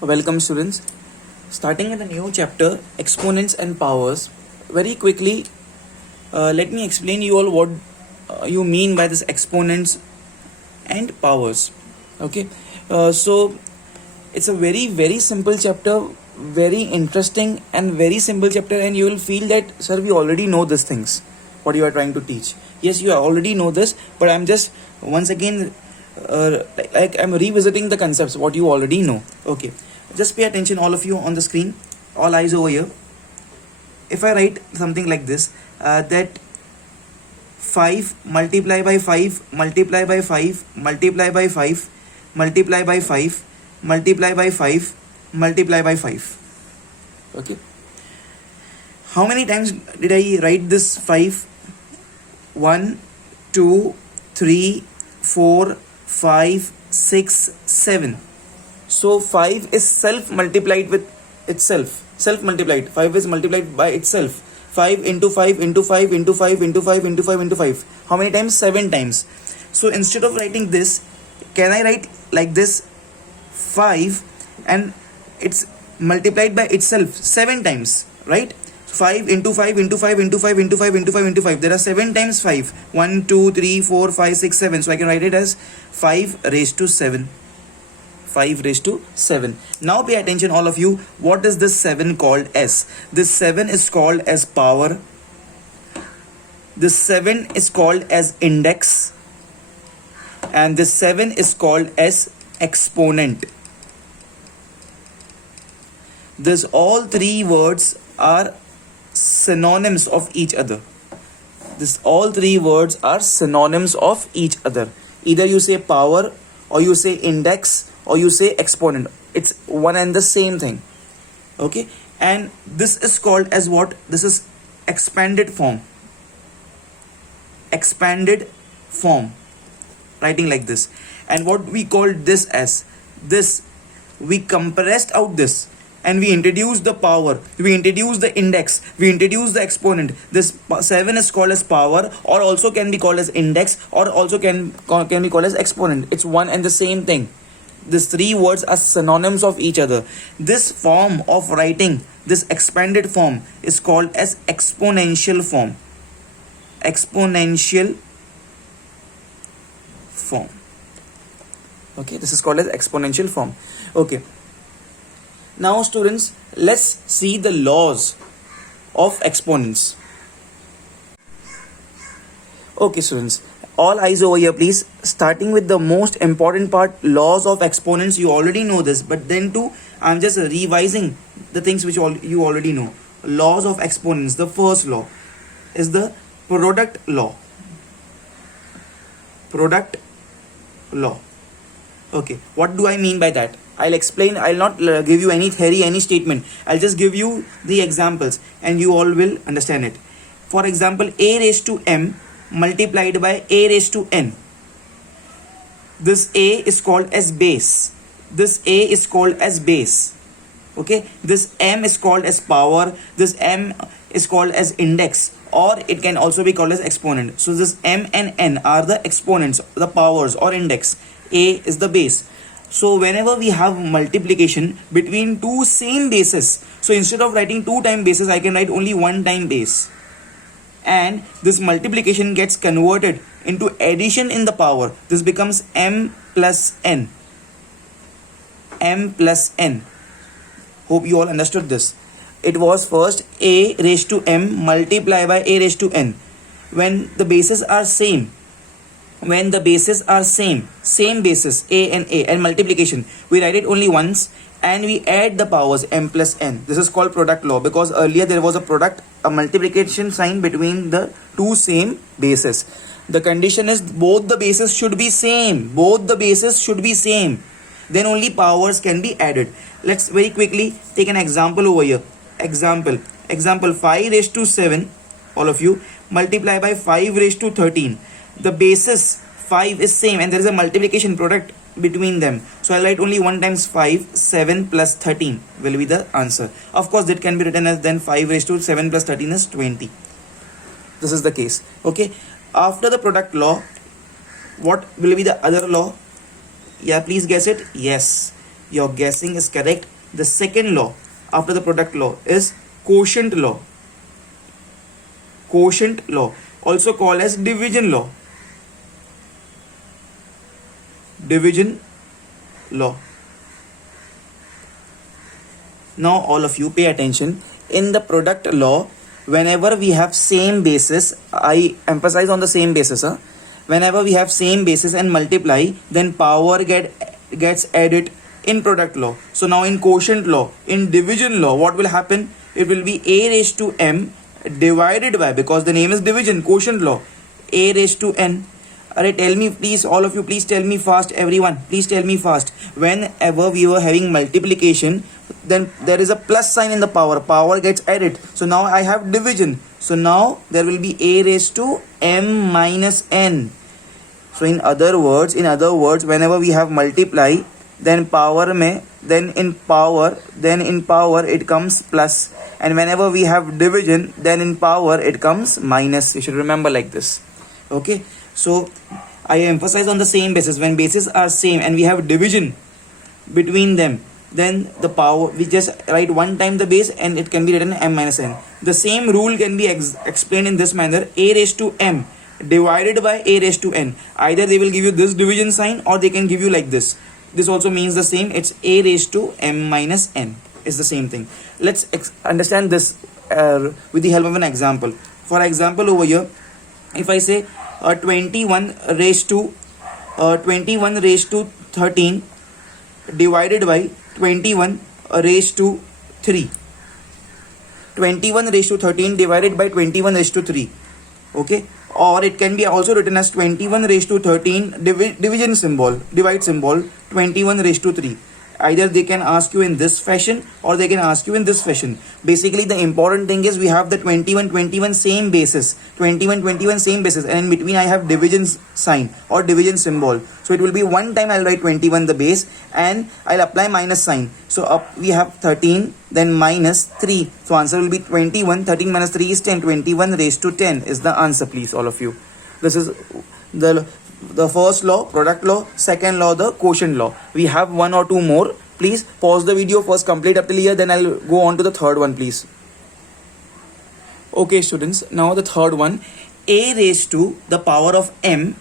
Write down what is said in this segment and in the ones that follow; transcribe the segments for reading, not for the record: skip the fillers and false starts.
Welcome students. Starting with a new chapter, exponents and powers. Very quickly, let me explain you all what you mean by this exponents and powers. Okay, so it's a very simple chapter, very interesting and very simple chapter, and you will feel that sir, we already know these things. What you are trying to teach? Yes, you already know this, but I'm just once again like I'm revisiting the concepts what you already know. Okay, just pay attention, all of you on the screen, all eyes over here. If I write something like this, that 5 multiply by 5 multiply by 5 multiply by 5 multiply by 5 multiply by 5 multiply by 5. Okay, how many times did I write this 5? 1 2 3 4 5 6 7. So 5 is self multiplied with itself. Self multiplied. 5 is multiplied by itself. 5 into 5 into 5 into 5 into 5 into 5 into 5. How many times? 7 times. So instead of writing this, can I write like this? 5 and it's multiplied by itself 7 times, right? 5 into 5 into 5 into 5 into 5 into 5 into 5. There are 7 times 5. 1 2 3 4 5 6 7. So I can write it as 5 raised to 7. 5 raised to 7. Now pay attention, all of you. What is this 7 called as? This 7 is called as power. This 7 is called as index. And this 7 is called as exponent. This all three words are synonyms of each other. This all three words are synonyms of each other. Either you say power, or you say index, or you say exponent. It's one and the same thing. Okay, and this is called as what? This is expanded form. Expanded form, writing like this. And what we call this as? This, we compressed out this and we introduced the power, we introduced the index, we introduced the exponent. This 7 is called as power, or also can be called as index, or also can be called as exponent. It's one and the same thing. These three words are synonyms of each other. This form of writing, this expanded form, is called as exponential form. Exponential form. Okay, this is called as exponential form. Okay, now students, let's see the laws of exponents. Okay students, all eyes over here please. Starting with the most important part, laws of exponents. You already know this, but then too I'm just revising the things which you already know. Laws of exponents. The first law is the product law. Product law. Okay, what do I mean by that? I'll explain. I'll not give you any theory, any statement. I'll just give you the examples and you all will understand it. For example, a raised to m multiplied by a raised to n. This a is called as base. This a is called as base. Okay, this m is called as power. This m is called as index, or it can also be called as exponent. So this m and n are the exponents, the powers or index. A is the base. So whenever we have multiplication between two same bases, so instead of writing 2 time bases, I can write only 1 time base. And this multiplication gets converted into addition in the power. This becomes m plus n. M plus n. Hope you all understood this. It was first a raised to m multiply by a raised to n. When the bases are same, same basis, a and multiplication, we write it only once and we add the powers m plus n. This is called product law, because earlier there was a multiplication sign between the two same bases. The condition is both the bases should be same. Then only powers can be added. Let's very quickly take an example over here. Example 5 raised to 7, all of you, multiply by 5 raised to 13. The basis 5 is same and there is a multiplication product between them. So I'll write only 1 times 5, 7 plus 13 will be the answer. Of course, that can be written as then 5 raised to 7 plus 13 is 20. This is the case. Okay. After the product law, what will be the other law? Yeah, please guess it. Yes. Your guessing is correct. The second law after the product law is quotient law. Quotient law, also called as division law. Division law. Now all of you pay attention. In the product law, whenever we have same basis, I emphasize on the same basis. Whenever we have same basis and multiply, then power gets added in product law. So now in quotient law, in division law, what will happen? It will be a raised to m divided by, because the name is division, quotient law, a raised to n. Alright, tell me please, all of you, please tell me fast, everyone, please tell me fast. Whenever we were having multiplication, then there is a plus sign in the power gets added. So now I have division. So now there will be a raised to m minus n. So in other words, whenever we have multiply, then in power it comes plus, and whenever we have division, then in power it comes minus. You should remember like this. Okay, so I emphasize on the same basis. When bases are same and we have division between them, then the power, we just write one time the base and it can be written m minus n. The same rule can be explained in this manner: a raised to m divided by a raised to n. Either they will give you this division sign or they can give you like this. This also means the same. It's a raised to m minus n. It's the same thing. Let's understand this with the help of an example. For example, over here, if I say 21 raised to 13 divided by 21 raised to 3. 21 raised to 13 divided by 21 raised to 3. Okay, or it can be also written as 21 raised to 13 division symbol, divide symbol, 21 raised to 3. Either they can ask you in this fashion or they can ask you in this fashion. Basically the important thing is we have the 21 same basis, 21 same basis, and in between I have division sign or division symbol. So it will be one time I'll write 21 the base and I'll apply minus sign. So up we have 13, then minus 3. So answer will be 21. 13 minus 3 is 10. 21 raised to 10 is the answer, please, all of you. This is the first law, product law. Second law, the quotient law. We have one or two more. Please pause the video first, complete up till here, then I'll go on to the third one, please. Okay students, now the third one, a raised to the power of m,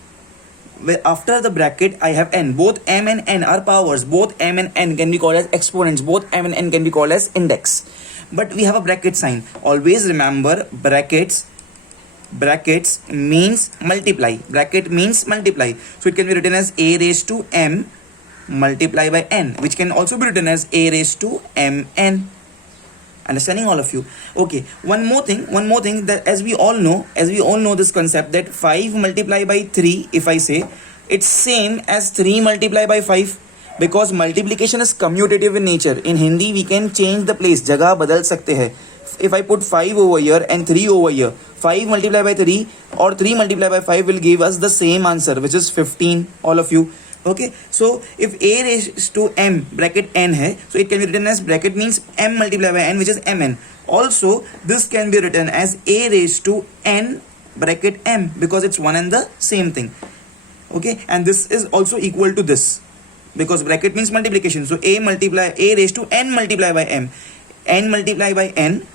where after the bracket I have n. Both m and n are powers. Both m and n can be called as exponents. Both m and n can be called as index. But we have a bracket sign. Always remember, brackets means multiply. Bracket means multiply. So it can be written as a raised to m multiply by n, which can also be written as a raised to mn. Understanding, all of you? Okay, one more thing, that as we all know this concept that 5 multiplied by 3, if I say, it's same as 3 multiplied by 5, because multiplication is commutative in nature. In Hindi we can change the place, जगह बदल सकते हैं. If I put 5 over here and 3 over here, 5 multiplied by 3 or 3 multiplied by 5 will give us the same answer, which is 15, all of you. Okay, so if a raised to m bracket n hai, so it can be written as, bracket means m multiplied by n, which is mn. Also this can be written as a raised to n bracket m, because it's one and the same thing. Okay, and this is also equal to this, because bracket means multiplication. So a raised to n multiplied by m, n multiplied by n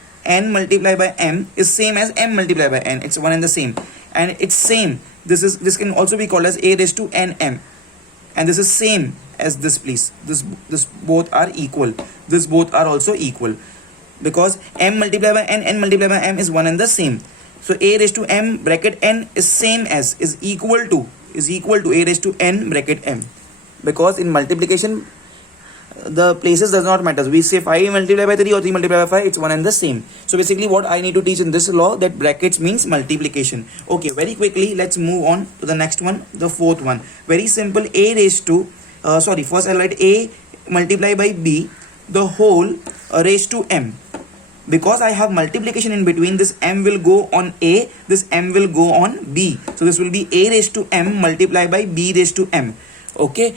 multiplied by m is same as m multiplied by n. It's one and the same, and it's same. This can also be called as a raised to nm, and this is same as this, please. This both are equal. This both are also equal, because m multiplied by n multiplied by m is one and the same. So a raised to m bracket n is equal to a raised to n bracket m, because in multiplication the places does not matter. We say 5 multiplied by 3 or 3 multiplied by 5, it's one and the same. So basically what I need to teach in this law, that brackets means multiplication. Okay, very quickly let's move on to the next one, the fourth one. Very simple. A raised to first I'll write a multiplied by b the whole raised to m. Because I have multiplication in between, this m will go on a, this m will go on b. So this will be a raised to m multiplied by b raised to m. Okay,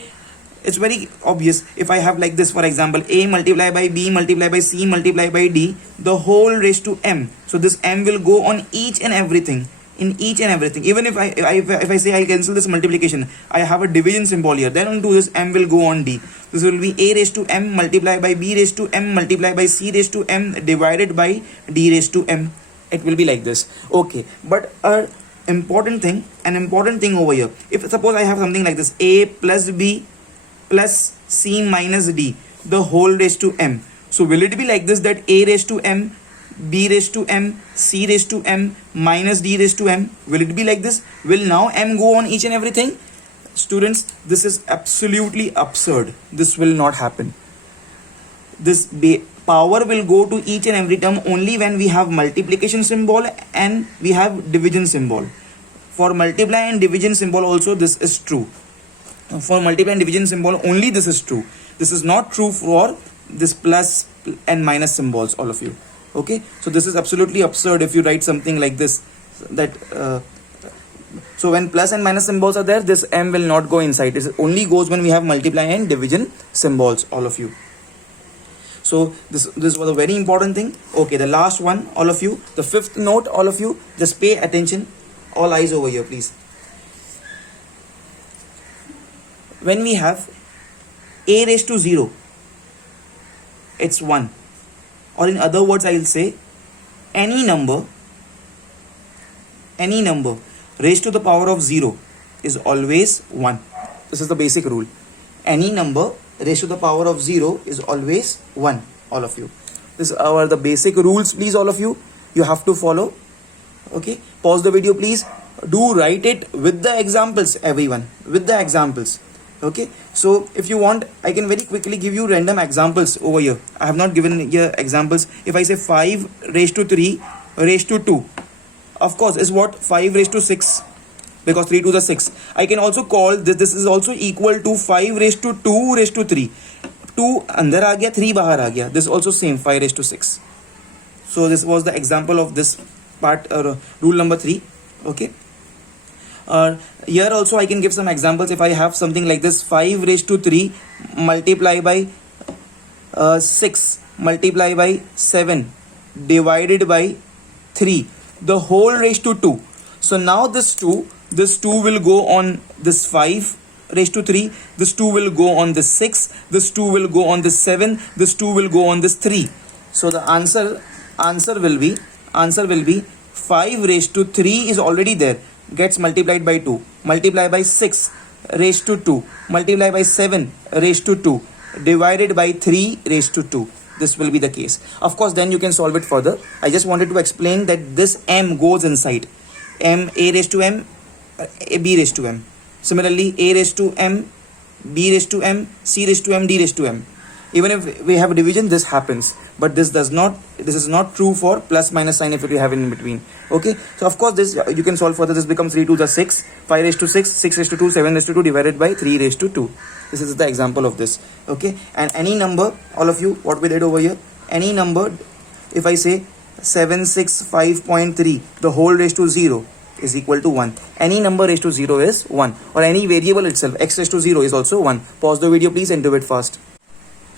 it's very obvious. If I have like this, for example, a multiplied by b multiplied by c multiplied by d the whole raised to m. So this m will go on each and everything. in each and everything. Even if I say I cancel this multiplication, I have a division symbol here, then onto this m will go on d. This will be a raised to m multiplied by b raised to m multiplied by c raised to m divided by d raised to m. It will be like this. Okay, but an important thing over here, if suppose I have something like this, a plus b plus c minus d the whole raised to m. So will it be like this, that a raised to m, b raised to m, c raised to m minus d raised to m? Will it be like this? Will now m go on each and everything? Students, this is absolutely absurd. This will not happen. This power will go to each and every term only when we have multiplication symbol and we have division symbol. For multiply and division symbol also this is true. For multiply and division symbol only this is true. This is not true for this plus and minus symbols, all of you. Okay, so this is absolutely absurd if you write something like this, that so when plus and minus symbols are there, this m will not go inside. It only goes when we have multiply and division symbols, all of you. So this was a very important thing. Okay, the last one, all of you, the fifth note, all of you, just pay attention. All eyes over here, please. When we have a raised to 0, it's 1. Or in other words, I will say any number raised to the power of 0 is always 1. This is the basic rule. Any number raised to the power of 0 is always 1, all of you. These are the basic rules, please, all of you. You have to follow. Okay, pause the video, please. Do write it with the examples, everyone, with the examples. Okay, so if you want, I can very quickly give you random examples over here. I have not given here examples. If I say 5 raised to 3 raised to 2, of course is what? 5 raised to 6, because 3 to the 6. I can also call this is also equal to 5 raised to 2 raised to 3. 2 अंदर आ गया, 3 बाहर आ गया. This also same, 5 raised to 6. So this was the example of this part, rule number 3. Okay. Here also I can give some examples. If I have something like this, 5 raised to 3 multiply by 6 multiply by 7 divided by 3 the whole raised to 2. So now this 2 will go on this 5 raised to 3, this 2 will go on this 6, this 2 will go on this 7, this 2 will go on this 3. So the answer will be 5 raised to 3 is already there, gets multiplied by 2, multiply by 6 raised to 2, multiply by 7 raised to 2, divided by 3 raised to 2. This will be the case. Of course, then you can solve it further. I just wanted to explain that this m goes inside. M, a raised to m, b raised to m. Similarly, a raised to m, b raised to m, c raised to m, d raised to m. Even if we have a division, this happens. But this is not true for plus minus sign if you have it in between. Okay, so of course this you can solve further. This becomes 3 to the 6, 5 raised to 6, 6 raised to 2, 7 raised to 2 divided by 3 raised to 2. This is the example of this. Okay, and any number, all of you, what we did over here, any number, if I say 765.3 the whole raised to 0 is equal to 1. Any number raised to 0 is 1, or any variable itself, x raised to 0 is also 1. Pause the video, please, and do it fast.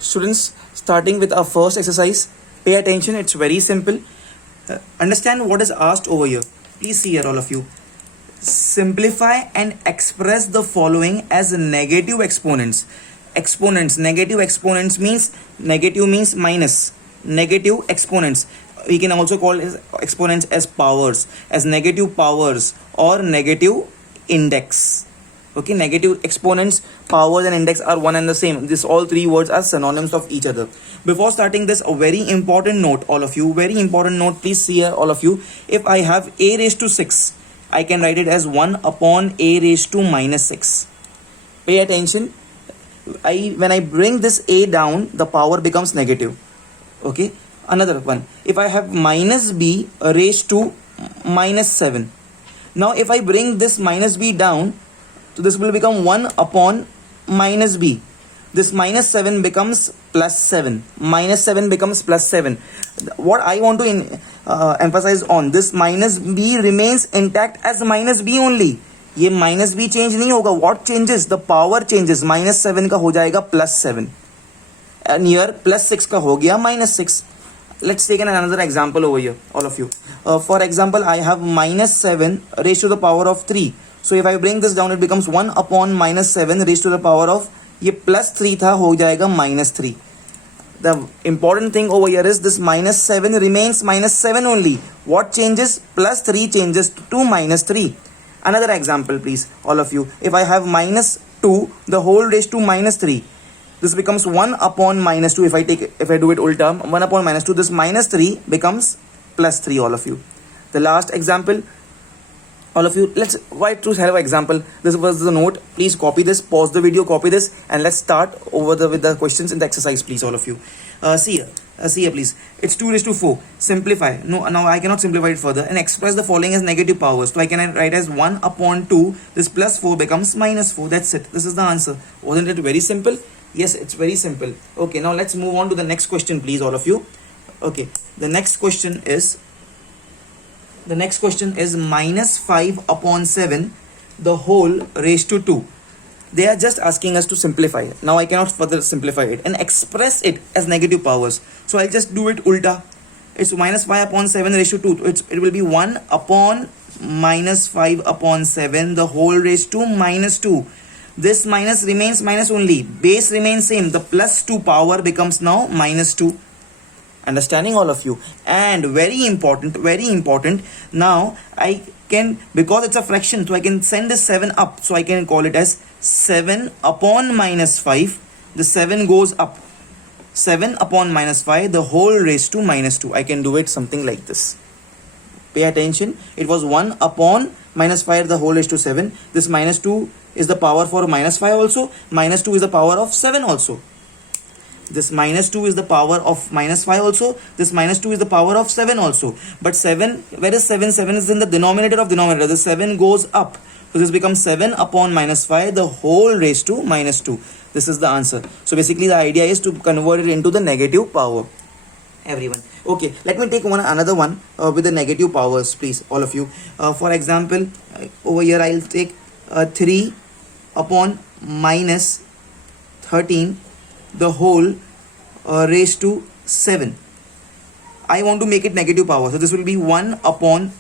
Students, starting with our first exercise, pay attention, it's very simple. Understand what is asked over here. Please see here, all of you. Simplify and express the following as negative exponents. Negative exponents means minus. Negative exponents. We can also call exponents as powers, as negative powers or negative index. Okay, negative exponents, powers and index are one and the same. This all three words are synonyms of each other. Before starting this, a very important note, all of you, very important note, please see here, all of you. If I have a raised to 6, I can write it as 1 upon a raised to minus 6. Pay attention. When I bring this a down, the power becomes negative. Okay, another one. If I have minus b raised to minus 7. Now if I bring this minus b down, so this will become 1 upon minus b. This minus 7 becomes plus 7. Minus 7 becomes plus 7. What I want to emphasize on, this minus b remains intact as minus b only. ये minus b change नहीं होगा. What changes? The power changes. Minus 7 का हो जाएगा plus 7. And here plus 6 का हो गया minus 6. let's take another example over here, all of you. For example, I have minus 7 raised to the power of 3. So if I bring this down, it becomes 1 upon minus 7 raised to the power of, ये plus 3 था, हो जाएगा minus 3. The important thing over here is this minus 7 remains minus 7 only. What changes? Plus 3 changes to minus 3. Another example, please, all of you. If I have minus 2, the whole raised to minus 3, this becomes 1 upon minus 2. If I do it ulta, 1 upon minus 2, this minus 3 becomes plus 3, all of you. The last example, all of you, let's write to have an example. This was the note. Please copy this, pause the video, copy this, and let's start with the questions in the exercise, please, all of you. See here, please. It's 2 raised to 4. Simplify. No, now I cannot simplify it further and express the following as negative powers. So I can write as 1 upon 2. This plus 4 becomes minus 4. That's it. This is the answer. Wasn't it very simple? Yes, it's very simple. Okay, now let's move on to the next question, please, all of you. Okay, the next question is minus 5 upon 7, the whole raised to 2. They are just asking us to simplify it. Now I cannot further simplify it and express it as negative powers. So I'll just do it ulta. It's minus 5 upon 7 raised to 2. It will be 1 upon minus 5 upon 7, the whole raised to minus 2. This minus remains minus only. Base remains same. The plus 2 power becomes now minus 2. Understanding, all of you? And very important, now I can, because it's a fraction, so I can send this 7 up. So I can call it as 7 upon minus 5. The 7 goes up. 7 upon minus 5, the whole raised to minus 2. I can do it something like this. Pay attention. It was 1 upon minus 5, the whole raised to 7. This minus 2 is the power for minus 5 also. Minus 2 is the power of 7 also. This minus 2 is the power of minus 5 also. This minus 2 is the power of 7 also. But 7, where is 7? 7 is in the denominator of denominator. The 7 goes up. So this becomes 7 upon minus 5, the whole raised to minus 2. This is the answer. So basically the idea is to convert it into the negative power. Everyone. Okay, let me take another one with the negative powers, please, all of you. For example, over here I'll take 3 upon minus 13, the whole raised to 7. I want to make it negative power. So this will be 1 upon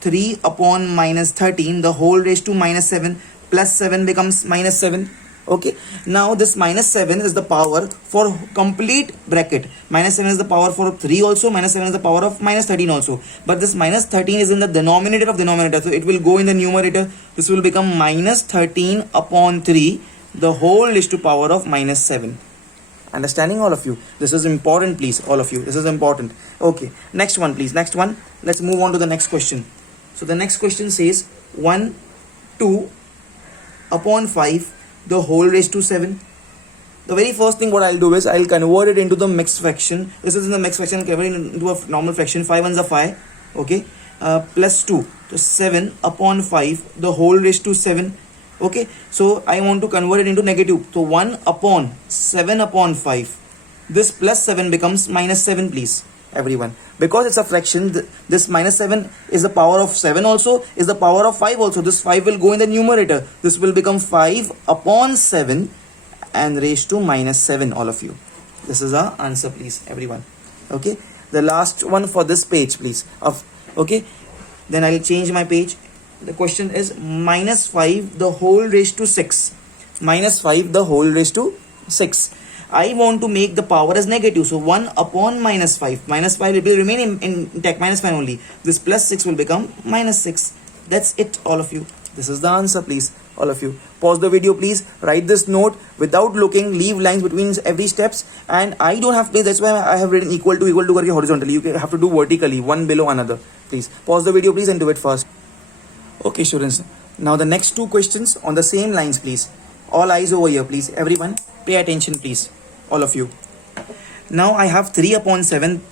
3 upon minus 13, the whole raised to minus 7, plus 7 becomes minus 7. Okay, now this minus 7 is the power for complete bracket. Minus 7 is the power for 3 also. Minus 7 is the power of minus 13 also. But this minus 13 is in the denominator of denominator. So it will go in the numerator. This will become minus 13 upon 3, the whole raised to power of minus 7. Understanding, all of you? This is important, please, all of you. This is important. Okay, next one, please. Next one. Let's move on to the next question. So the next question says 1, 2 upon 5, the whole raised to 7. The very first thing what I'll do is I'll convert it into the mixed fraction. This is in the mixed fraction, convert it into a normal fraction. 5 ones are 5. Okay, plus 2. So 7 upon 5, the whole raised to 7. Okay, so I want to convert it into negative. So 1 upon 7 upon 5. This plus 7 becomes minus 7, please, everyone. Because it's a fraction, this minus 7 is the power of 7 also, is the power of 5 also. This 5 will go in the numerator. This will become 5 upon 7 and raised to minus 7, all of you. This is our answer, please, everyone. Okay, the last one for this page, please. Okay, then I'll change my page. The question is minus 5, the whole raised to 6. Minus 5, the whole raised to 6. I want to make the power as negative. So 1 upon minus 5. Minus 5 will remain intact, minus 5 only. This plus 6 will become minus 6. That's it, all of you. This is the answer, please, all of you. Pause the video, please. Write this note without looking. Leave lines between every steps. And I don't have place. That's why I have written equal to करके horizontally. You have to do vertically, one below another. Please pause the video, please, and do it first. Okay, students. Now the next two questions on the same lines, please. All eyes over here, please. Everyone, pay attention, please. All of you. Now I have 3 upon 7.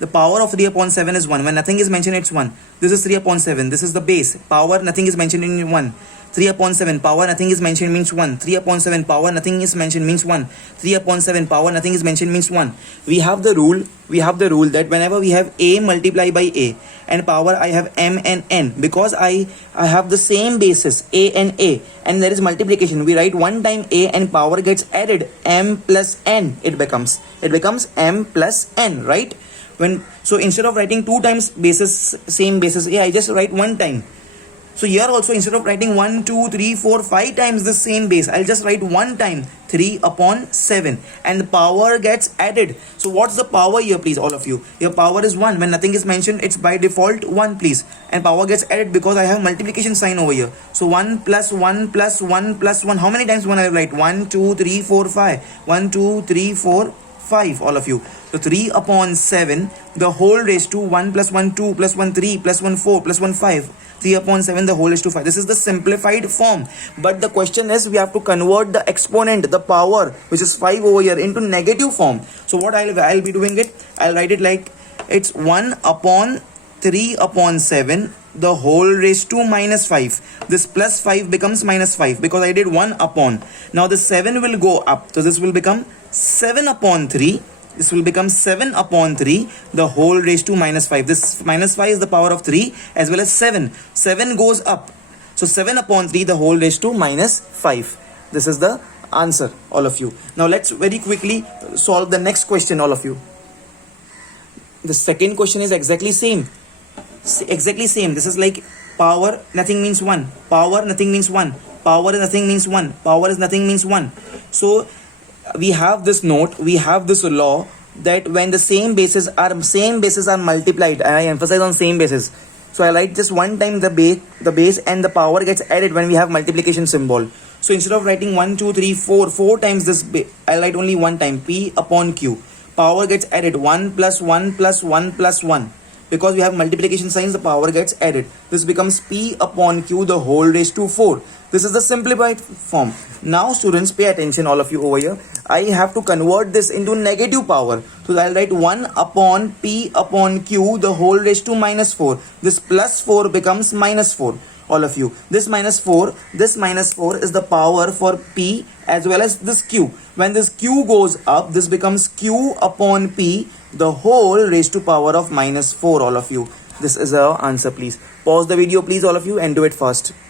The power of 3 upon 7 is 1. When nothing is mentioned, it's 1. This is 3 upon 7. This is the base. Power, nothing is mentioned in 1. 3 upon 7. Power, nothing is mentioned means 1. 3 upon 7. Power, nothing is mentioned means 1. 3 upon 7. Power, nothing is mentioned means 1. We have the rule that whenever we have a multiplied by a and power, I have m and n. Because I have the same basis, a, and there is multiplication. We write one time a and power gets added, m plus n. It becomes m plus n, right? So instead of writing 2 times basis, same basis a, I just write 1 time. So here also, instead of writing 1, 2, 3, 4, 5 times the same base, I'll just write 1 time 3 upon 7, and the power gets added. So what's the power here, please, all of you? Your power is 1. When nothing is mentioned, it's by default 1, please. And power gets added because I have multiplication sign over here. So 1 plus 1 plus 1 plus 1. How many times 1 I will write? 1, 2, 3, 4, 5. 1, 2, 3, 4, 5, all of you. So 3 upon 7, the whole raised to 1 plus 1, 2 plus 1, 3 plus 1, 4 plus 1, 5. 3 upon 7, the whole raised to 5. This is the simplified form. But the question is, we have to convert the exponent, the power, which is 5 over here, into negative form. So what I'll be doing it, I'll write it like it's 1 upon 3 upon 7, the whole raised to minus 5. This plus 5 becomes minus 5 because I did 1 upon. Now the 7 will go up. So this will become 7 upon 3. This will become 7 upon 3, the whole raised to minus 5. This minus 5 is the power of 3 as well as 7. 7 goes up. So 7 upon 3, the whole raised to minus 5. This is the answer, all of you. Now let's very quickly solve the next question, all of you. The second question is exactly same. Exactly same. This is like power, nothing means 1. Power, nothing means 1. Power is nothing means 1. Power is nothing means 1. So we have this note, we have this law that when the same bases are multiplied, I emphasize on same bases. So I write just 1 time the base and the power gets added when we have multiplication symbol. So instead of writing 1, 2, 3, 4 times this, I write only 1 time, P upon Q. Power gets added 1 plus 1 plus 1 plus 1. Because we have multiplication signs, the power gets added. This becomes P upon Q, the whole raised to 4. This is the simplified form. Now students, pay attention, all of you over here. I have to convert this into negative power. So I'll write 1 upon P upon Q, the whole raised to minus 4. This plus 4 becomes minus 4. All of you. This minus 4 is the power for P as well as this Q. When this Q goes up, this becomes Q upon P, the whole raised to power of minus 4, all of you. This is our answer, please. Pause the video, please, all of you, and do it fast.